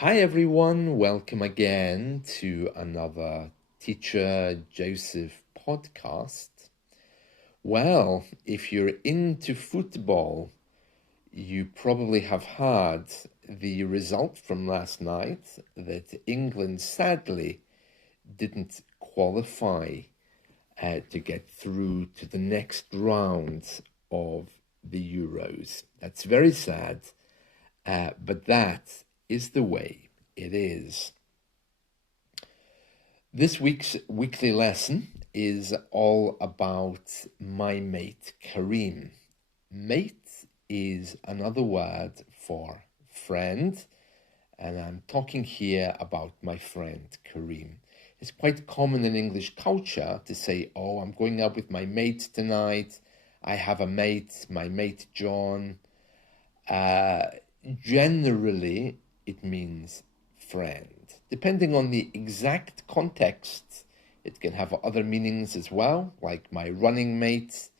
Hi everyone, welcome again to another Teacher Joseph podcast. Well, if you're into football, you probably have heard the result from last night that England sadly didn't qualify to get through to the next round of the Euros. That's very sad, but that is the way it is. This week's weekly lesson is all about my mate Kareem. Mate is another word for friend, and I'm talking here about my friend Kareem. It's quite common in English culture to say, oh, I'm going out with my mate tonight. I have a mate, my mate John. Generally, it means friend. Depending on the exact context, it can have other meanings as well, like my running mate,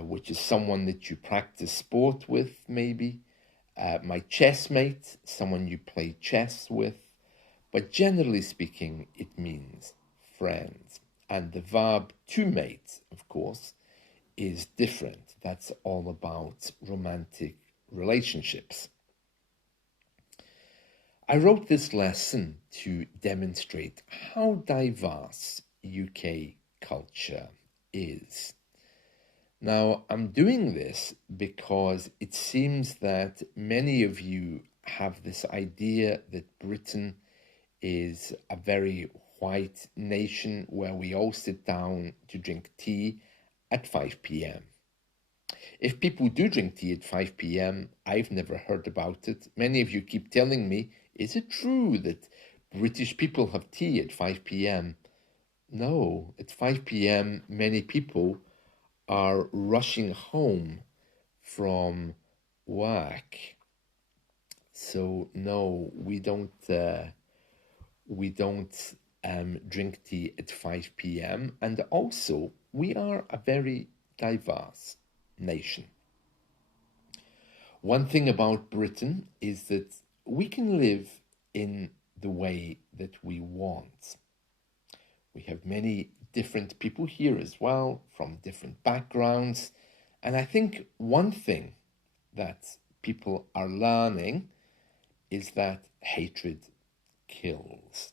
which is someone that you practice sport with, maybe. My chess mate, someone you play chess with. But generally speaking, it means friend. And the verb to mate, of course, is different. That's all about romantic relationships. I wrote this lesson to demonstrate how diverse UK culture is. Now, I'm doing this because it seems that many of you have this idea that Britain is a very white nation where we all sit down to drink tea at 5 p.m. If people do drink tea at 5 p.m., I've never heard about it. Many of you keep telling me, is it true that British people have tea at 5 p.m.? No, at 5 p.m., many people are rushing home from work. So no, we don't drink tea at 5 p.m. And also, we are a very diverse nation. One thing about Britain is that we can live in the way that we want. We have many different people here as well, from different backgrounds. And I think one thing that people are learning is that hatred kills.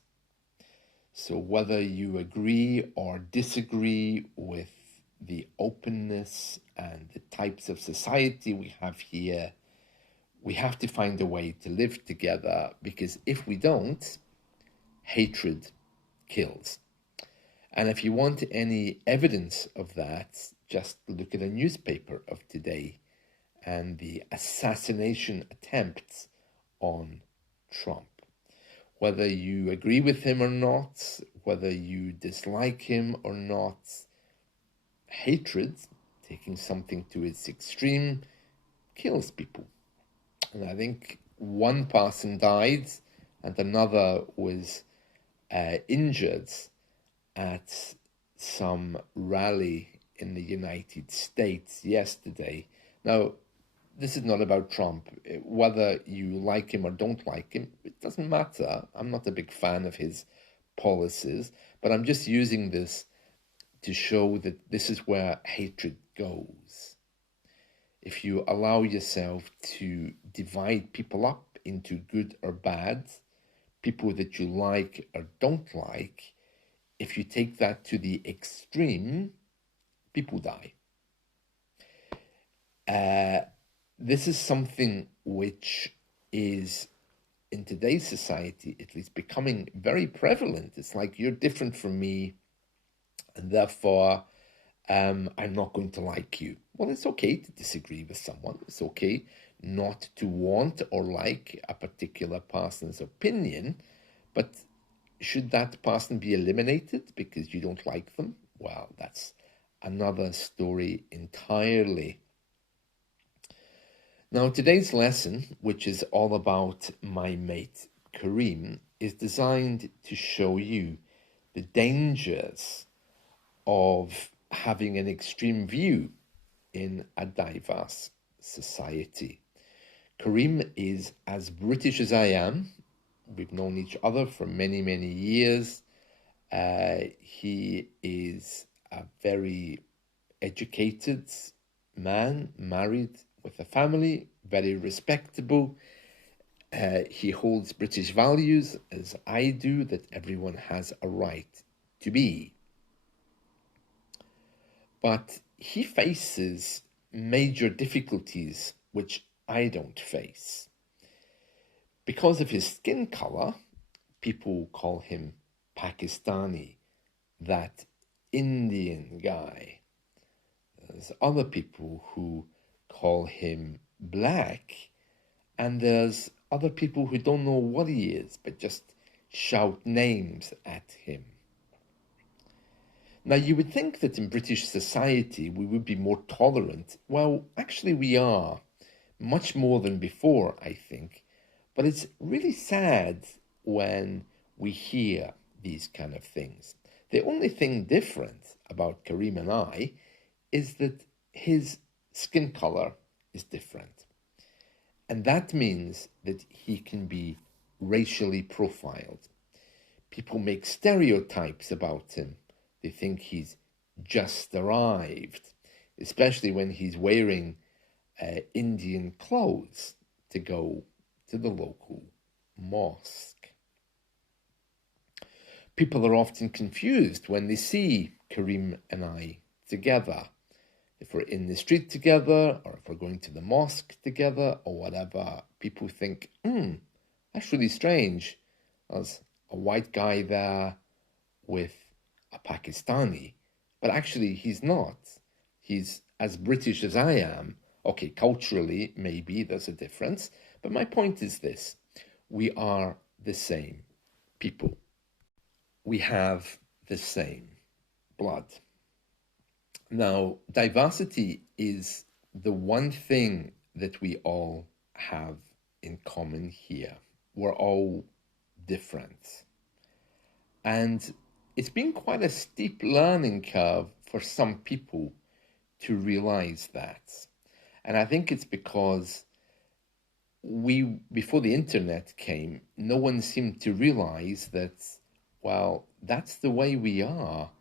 So whether you agree or disagree with the openness and the types of society we have here, we have to find a way to live together, because if we don't, hatred kills. And if you want any evidence of that, just look at a newspaper of today and the assassination attempts on Trump. Whether you agree with him or not, whether you dislike him or not, hatred, taking something to its extreme, kills people. And I think one person died and another was injured at some rally in the United States yesterday. Now, this is not about Trump. Whether you like him or don't like him, it doesn't matter. I'm not a big fan of his policies, but I'm just using this to show that this is where hatred goes. If you allow yourself to divide people up into good or bad, people that you like or don't like, if you take that to the extreme, people die. This is something which is, in today's society, at least, becoming very prevalent. It's like, you're different from me, and therefore I'm not going to like you. Well, it's okay to disagree with someone. It's okay not to want or like a particular person's opinion, but should that person be eliminated because you don't like them? Well, that's another story entirely. Now, today's lesson, which is all about my mate Kareem, is designed to show you the dangers of having an extreme view in a diverse society. Kareem is as British as I am, We've known each other for many, many years. He is a very educated man, married with a family, very respectable. He holds British values, as I do, that everyone has a right to be. But he faces major difficulties which I don't face. Because of his skin color, people call him Pakistani, that Indian guy. There's other people who call him black, and there's other people who don't know what he is, but just shout names at him. Now, you would think that in British society we would be more tolerant. Well, actually we are, much more than before, I think. But it's really sad when we hear these kind of things. The only thing different about Karim and I is that his skin color is different. And that means that he can be racially profiled. People make stereotypes about him. They think he's just arrived, especially when he's wearing Indian clothes to go to the local mosque. People are often confused when they see Karim and I together. If we're in the street together, or if we're going to the mosque together, or whatever, people think, that's really strange. There's a white guy there with a Pakistani. But actually, he's not. He's as British as I am. Okay, culturally, maybe there's a difference. But my point is this. We are the same people. We have the same blood. Now, diversity is the one thing that we all have in common here. We're all different. And it's been quite a steep learning curve for some people to realize that. And I think it's because before the internet came, no one seemed to realize that, well, that's the way we are.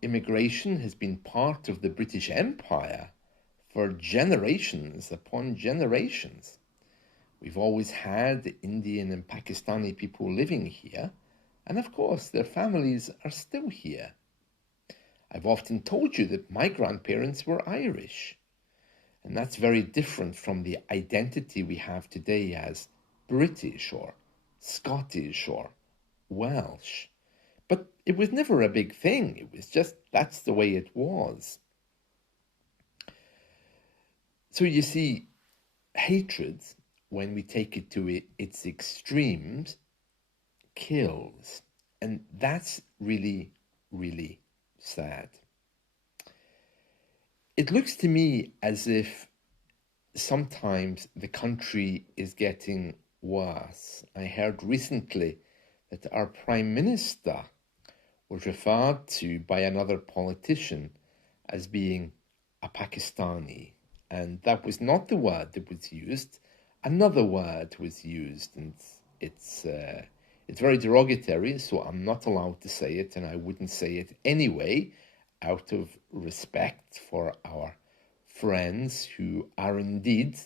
Immigration has been part of the British Empire for generations upon generations. We've always had Indian and Pakistani people living here, and of course their families are still here. I've often told you that my grandparents were Irish, and that's very different from the identity we have today as British or Scottish or Welsh. But it was never a big thing. It was just, that's the way it was. So you see, hatred, when we take it to its extremes, kills. And that's really, really sad. It looks to me as if sometimes the country is getting worse. I heard recently that our Prime Minister was referred to by another politician as being a Pakistani. And that was not the word that was used. Another word was used, and it's very derogatory, so I'm not allowed to say it, and I wouldn't say it anyway, out of respect for our friends who are indeed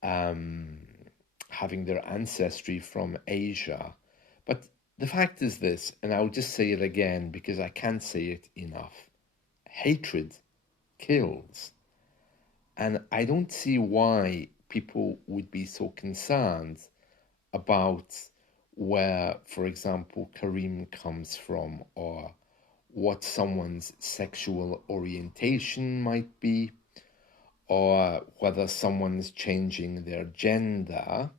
having their ancestry from Asia. But the fact is this, and I'll just say it again because I can't say it enough. Hatred kills. And I don't see why people would be so concerned about where, for example, Karim comes from, or what someone's sexual orientation might be, or whether someone's changing their gender.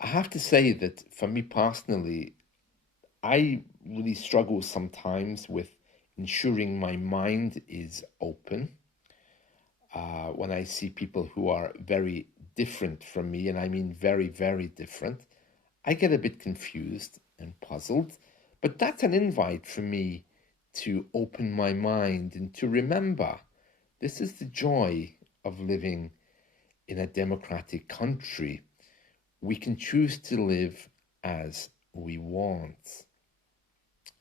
I have to say that for me personally, I really struggle sometimes with ensuring my mind is open. When I see people who are very different from me, and I mean very, very different, I get a bit confused and puzzled. But that's an invite for me to open my mind and to remember this is the joy of living in a democratic country. We can choose to live as we want.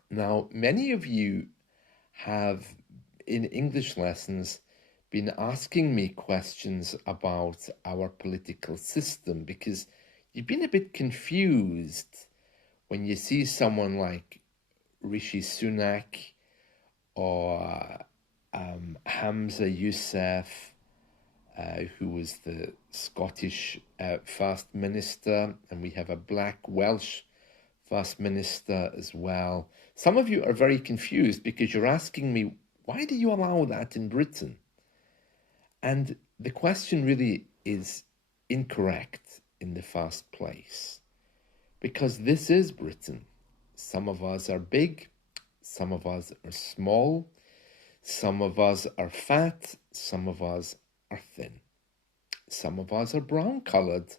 Now, many of you have, in English lessons, been asking me questions about our political system because you've been a bit confused when you see someone like Rishi Sunak or Hamza Youssef, who was the Scottish First Minister, and we have a black Welsh First Minister as well. Some of you are very confused because you're asking me, why do you allow that in Britain? And the question really is incorrect in the first place, because this is Britain. Some of us are big, some of us are small, some of us are fat, some of us are thin. Some of us are brown colored,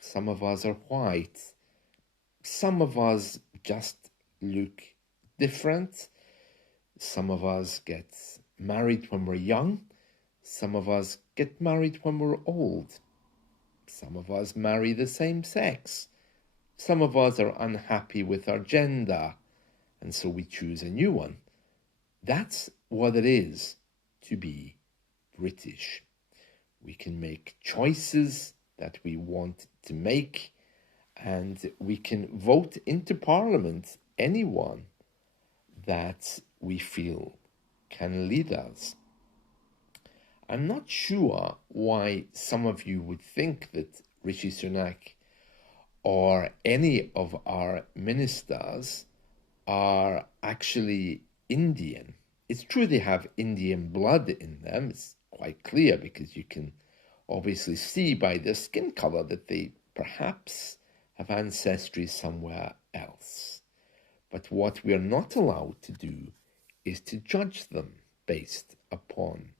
some of us are white, some of us just look different, some of us get married when we're young, some of us get married when we're old, some of us marry the same sex, some of us are unhappy with our gender, and so we choose a new one. That's what it is to be British. We can make choices that we want to make, and we can vote into Parliament anyone that we feel can lead us. I'm not sure why some of you would think that Rishi Sunak or any of our ministers are actually Indian. It's true they have Indian blood in them. It's quite clear because you can obviously see by their skin color that they perhaps have ancestry somewhere else. But what we are not allowed to do is to judge them based upon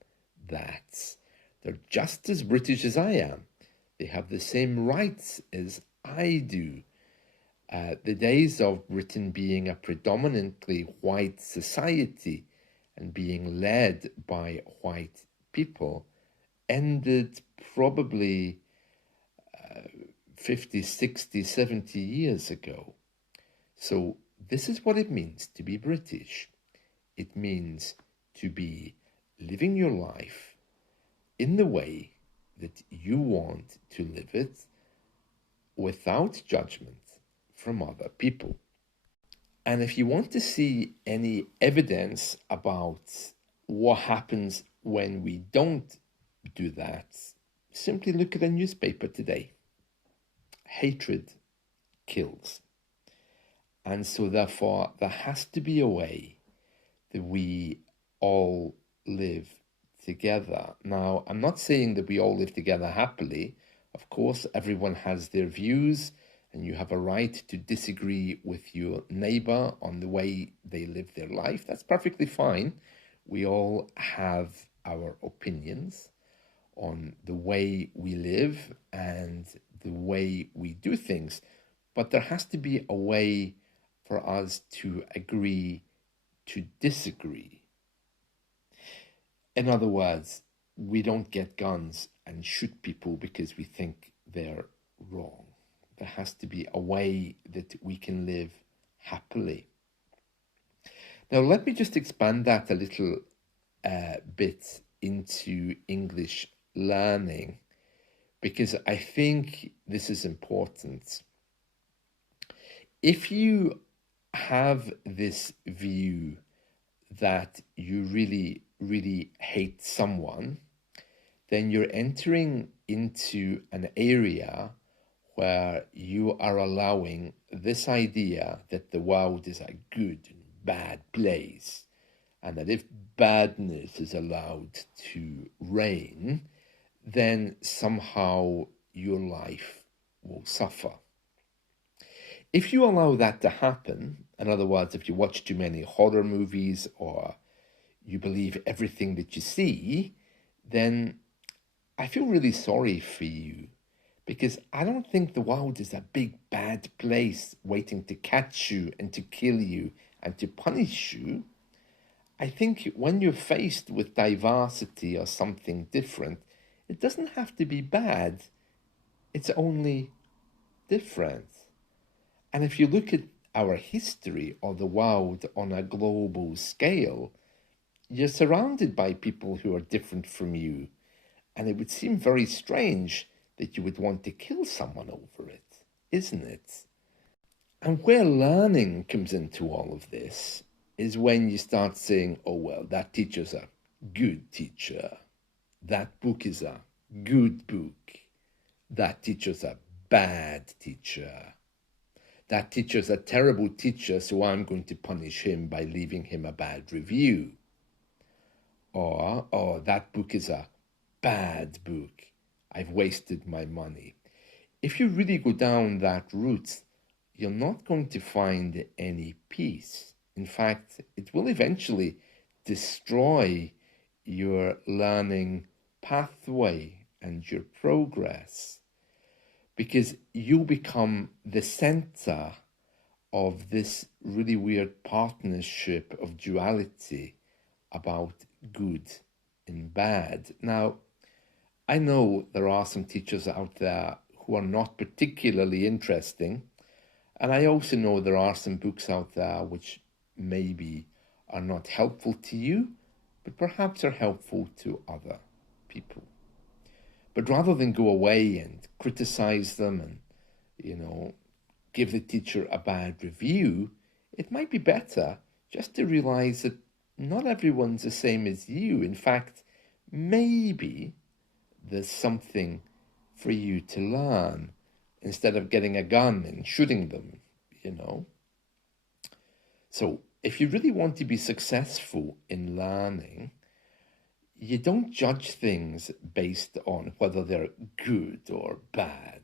that. They're just as British as I am. They have the same rights as I do. The days of Britain being a predominantly white society and being led by white people ended probably 50, 60, 70 years ago. So this is what it means to be British. It means to be living your life in the way that you want to live it without judgment from other people. And if you want to see any evidence about what happens when we don't do that, simply look at a newspaper today. Hatred kills. And so therefore, there has to be a way that we all live together. Now, I'm not saying that we all live together happily. Of course, everyone has their views, and you have a right to disagree with your neighbor on the way they live their life. That's perfectly fine. We all have our opinions on the way we live and the way we do things, but there has to be a way for us to agree to disagree. In other words, we don't get guns and shoot people because we think they're wrong. There has to be a way that we can live happily. Now, let me just expand that a little bit into English learning, because I think this is important. If you have this view that you really, really hate someone, then you're entering into an area where you are allowing this idea that the world is a good and bad place, and that if badness is allowed to reign, then somehow your life will suffer. If you allow that to happen, in other words, if you watch too many horror movies or you believe everything that you see, then I feel really sorry for you, because I don't think the world is a big bad place waiting to catch you and to kill you and to punish you. I think when you're faced with diversity or something different, it doesn't have to be bad. It's only different. And if you look at our history or the world on a global scale, you're surrounded by people who are different from you. And it would seem very strange that you would want to kill someone over it, isn't it? And where learning comes into all of this is when you start saying, oh, well, that teacher's a good teacher. That book is a good book. That teacher's a bad teacher. That teacher's a terrible teacher, so I'm going to punish him by leaving him a bad review. Or, oh, that book is a bad book. I've wasted my money. If you really go down that route, you're not going to find any peace. In fact, it will eventually destroy your learning pathway and your progress, because you'll become the center of this really weird partnership of duality about good and bad. Now, I know there are some teachers out there who are not particularly interesting, and I also know there are some books out there which maybe are not helpful to you, but perhaps are helpful to other people. But rather than go away and criticize them and, give the teacher a bad review, it might be better just to realize that not everyone's the same as you. In fact, maybe there's something for you to learn instead of getting a gun and shooting them. So if you really want to be successful in learning, you don't judge things based on whether they're good or bad.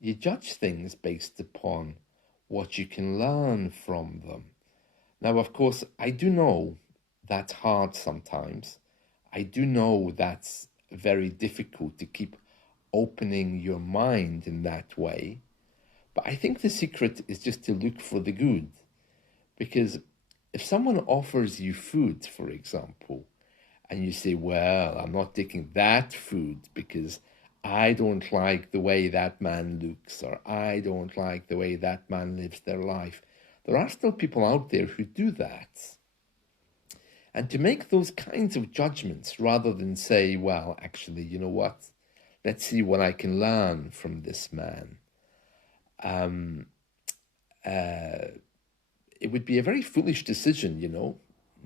You judge things based upon what you can learn from them. Now, of course, I do know that's hard sometimes. I do know that's very difficult to keep opening your mind in that way. But I think the secret is just to look for the good. Because if someone offers you food, for example, and you say, well, I'm not taking that food because I don't like the way that man looks, or I don't like the way that man lives their life, there are still people out there who do that. And to make those kinds of judgments rather than say, well, actually, you know what? Let's see what I can learn from this man. It would be a very foolish decision,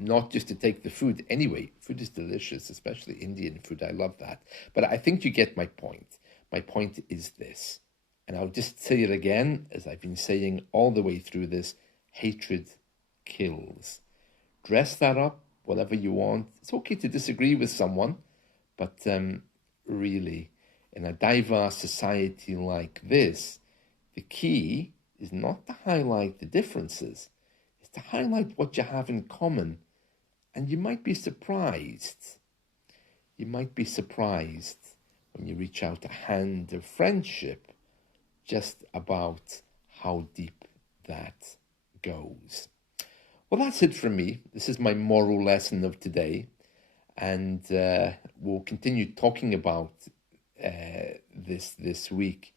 not just to take the food. Anyway, food is delicious, especially Indian food. I love that. But I think you get my point. My point is this, and I'll just say it again, as I've been saying all the way through this: hatred kills. Dress that up, whatever you want. It's okay to disagree with someone, but really, in a diverse society like this, the key is not to highlight the differences, it's to highlight what you have in common. And you might be surprised. You might be surprised when you reach out a hand of friendship just about how deep that goes. Well, that's it from me. This is my moral lesson of today. And we'll continue talking about this week.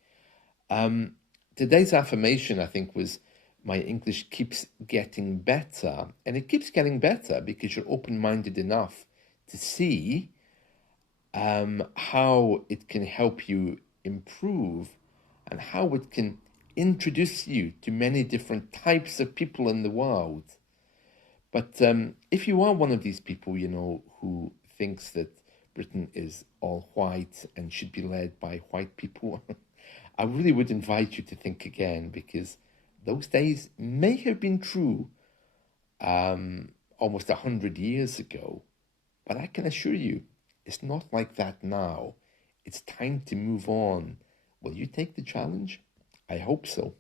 Today's affirmation, I think, was: my English keeps getting better. And it keeps getting better because you're open-minded enough to see how it can help you improve and how it can introduce you to many different types of people in the world. But if you are one of these people, who thinks that Britain is all white and should be led by white people, I really would invite you to think again, because those days may have been true almost 100 years ago, but I can assure you it's not like that now. It's time to move on. Will you take the challenge? I hope so.